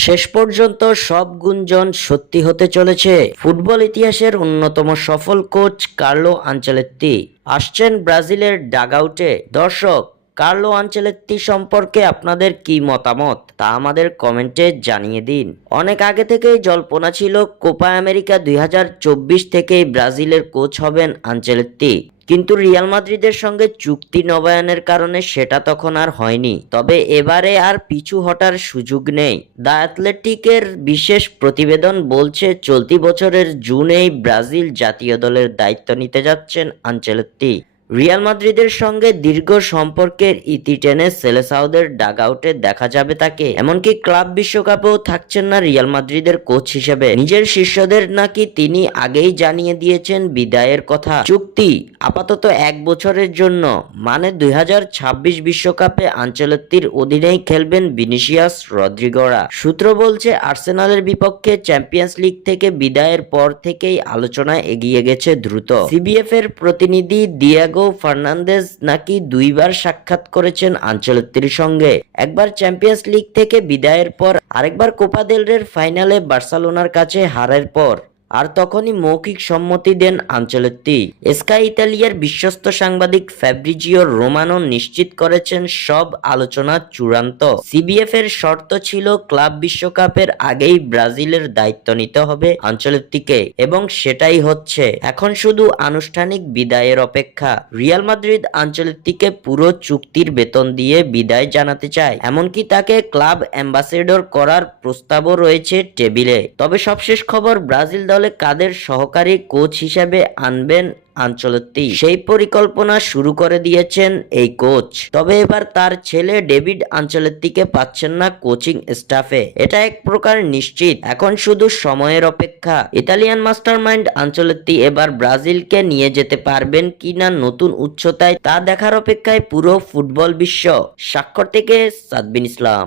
শেষ পর্যন্ত সব গুঞ্জন সত্যি হতে চলেছে। ফুটবল ইতিহাসের অন্যতম সফল কোচ কার্লো আনচেলত্তি আসছেন ব্রাজিলের ডাগআউটে। দর্শক, কার্লো আনচেলত্তি সম্পর্কে আপনাদের কি মতামত তা আমাদের কমেন্টে জানিয়ে দিন। অনেক আগে থেকেই জল্পনা ছিল কোপা আমেরিকা 2024 থেকেই ব্রাজিলের কোচ হবেন আনচেলত্তি, কিন্তু রিয়াল মাদ্রিদের সঙ্গে চুক্তি নবায়নের কারণে সেটা তখন আর হয়নি। তবে এবারে আর পিছু হটার সুযোগ নেই। দ্য অ্যাথলেটিকের বিশেষ প্রতিবেদন বলছে চলতি বছরের জুনেই ব্রাজিল জাতীয় দলের দায়িত্ব নিতে যাচ্ছেন আনচেলত্তি। রিয়াল মাদ্রিদের সঙ্গে দীর্ঘ সম্পর্কের ইতি টেনে সেলেসাওদের ডাগআউটে দেখা যাবে তাকে। এমনকি ক্লাব বিশ্বকাপেও থাকছেন না রিয়াল মাদ্রিদের কোচ হিসেবে। নিজের শিষ্যদের নাকি তিনি আগেই জানিয়ে দিয়েছেন বিদায়ের কথা। চুক্তি আপাতত 1 বছরের জন্য, মানে 2026 বিশ্বকাপে আনচেলত্তির অধীনেই খেলবেন ভিনিসিয়াস রদ্রিগোরা। সূত্র বলছে আর্সেনালের বিপক্ষে চ্যাম্পিয়ন্স লিগ থেকে বিদায়ের পর থেকেই আলোচনায় এগিয়ে গেছে দ্রুত। সিবিএফ এর প্রতিনিধি দিয়েগো ফার্নান্দেজ নাকি 2বার সাক্ষাৎ করেছেন আনচেলত্তির সঙ্গে। একবার চ্যাম্পিয়ন্স লিগ থেকে বিদায়ের পর, আরেকবার কোপা দেল রের ফাইনালে বার্সেলোনার কাছে হারের পর, আর তখনই মৌখিক সম্মতি দেন আনচেলত্তি। স্কাই ইতালিয়ার বিশ্বস্ত সাংবাদিক ফ্যাব্রিজিও রোমানো নিশ্চিত করেছেন সব আলোচনা চূড়ান্ত। সিবিএফ এর শর্ত ছিল ক্লাব বিশ্বকাপের আগেই ব্রাজিলের দায়িত্ব নিতে হবে আনচেলত্তিকে, এবং সেটাই হচ্ছে। এখন শুধু আনুষ্ঠানিক বিদায়ের অপেক্ষা। রিয়াল মাদ্রিদ আনচেলত্তিকে পুরো চুক্তির বেতন দিয়ে বিদায় জানাতে চায়, এমনকি তাকে ক্লাব অ্যাম্বাসেডর করার প্রস্তাবও রয়েছে টেবিলে। তবে সবশেষ খবর, ব্রাজিল দলে কাদের সহকারী কোচ হিসেবে আনবেন আনচেলত্তি সেই পরিকল্পনা শুরু করে দিয়েছেন এই কোচ। তবে এবার তার ছেলে ডেভিড আনচেলত্তিকে পাচ্ছেন না কোচিং স্টাফে, এটা এক প্রকার নিশ্চিত। এখন শুধু সময়ের অপেক্ষা। ইতালিয়ান মাস্টারমাইন্ড আনচেলত্তি এবার ব্রাজিলকে নিয়ে যেতে পারবেন কিনা নতুন উচ্চতায়, তা দেখার অপেক্ষায় পুরো ফুটবল বিশ্ব। স্বাক্ষর থেকে সাদবিন ইসলাম।